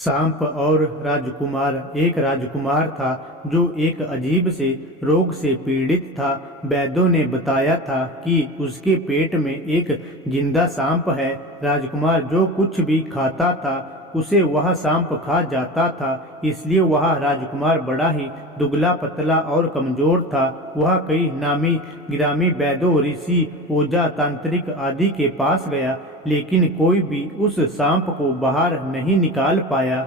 सांप और राजकुमार। एक राजकुमार था जो एक अजीब से रोग से पीड़ित था। वैद्यों ने बताया था कि उसके पेट में एक जिंदा सांप है। राजकुमार जो कुछ भी खाता था उसे वह सांप खा जाता था, इसलिए वह राजकुमार बड़ा ही दुबला पतला और कमजोर था। वह कई नामी गिरामी वैद्यों, ऋषि, ओझा, तांत्रिक आदि के पास गया, लेकिन कोई भी उस सांप को बाहर नहीं निकाल पाया।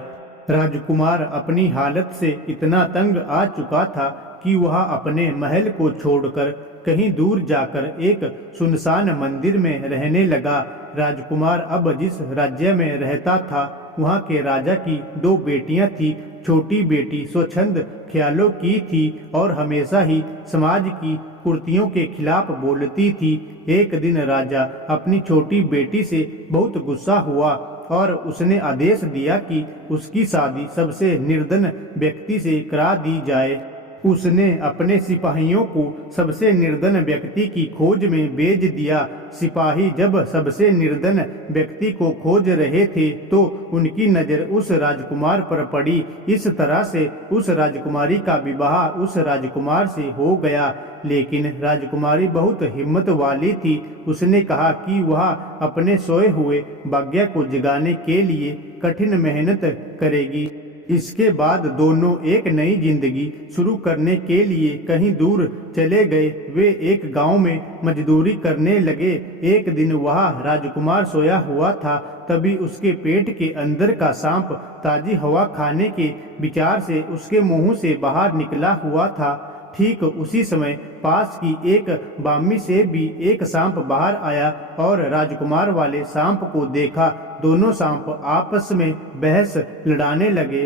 राजकुमार अपनी हालत से इतना तंग आ चुका था कि वह अपने महल को छोड़कर कहीं दूर जाकर एक सुनसान मंदिर में रहने लगा। राजकुमार अब जिस राज्य में रहता था वहाँ के राजा की दो बेटियां थी। छोटी बेटी स्वच्छंद ख्यालों की थी और हमेशा ही समाज की कुरीतियों के खिलाफ बोलती थी। एक दिन राजा अपनी छोटी बेटी से बहुत गुस्सा हुआ और उसने आदेश दिया कि उसकी शादी सबसे निर्धन व्यक्ति से करा दी जाए। उसने अपने सिपाहियों को सबसे निर्धन व्यक्ति की खोज में भेज दिया। सिपाही जब सबसे निर्धन व्यक्ति को खोज रहे थे तो उनकी नजर उस राजकुमार पर पड़ी। इस तरह से उस राजकुमारी का विवाह उस राजकुमार से हो गया। लेकिन राजकुमारी बहुत हिम्मत वाली थी। उसने कहा कि वह अपने सोए हुए भाग्य को जगाने के लिए कठिन मेहनत करेगी। इसके बाद दोनों एक नई जिंदगी शुरू करने के लिए कहीं दूर चले गए। वे एक गांव में मजदूरी करने लगे। एक दिन वह राजकुमार सोया हुआ था, तभी उसके पेट के अंदर का सांप ताजी हवा खाने के विचार से उसके मुंह से बाहर निकला हुआ था। ठीक उसी समय पास की एक बामी से भी एक सांप बाहर आया और राजकुमार वाले सांप को देखा। दोनों सांप आपस में बहस लड़ाने लगे।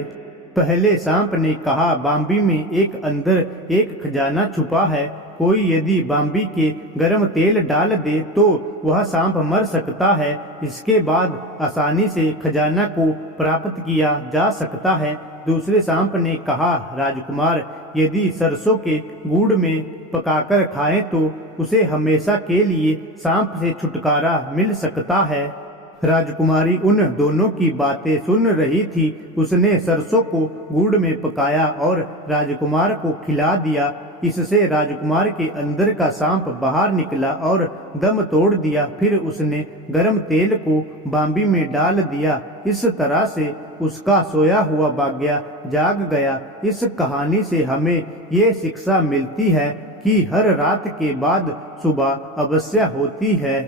पहले सांप ने कहा, बाम्बी में एक अंदर एक खजाना छुपा है। कोई यदि बाम्बी के गर्म तेल डाल दे तो वह सांप मर सकता है। इसके बाद आसानी से खजाना को प्राप्त किया जा सकता है। दूसरे सांप ने कहा, राजकुमार यदि सरसों के गुड़ में पकाकर खाएं तो उसे हमेशा के लिए सांप से छुटकारा मिल सकता है। राजकुमारी उन दोनों की बातें सुन रही थी। उसने सरसों को गुड़ में पकाया और राजकुमार को खिला दिया। इससे राजकुमार के अंदर का सांप बाहर निकला और दम तोड़ दिया। फिर उसने गर्म तेल को बाम्बी में डाल दिया। इस तरह से उसका सोया हुआ भाग्य जाग गया। इस कहानी से हमें ये शिक्षा मिलती है कि हर रात के बाद सुबह अवश्य होती है।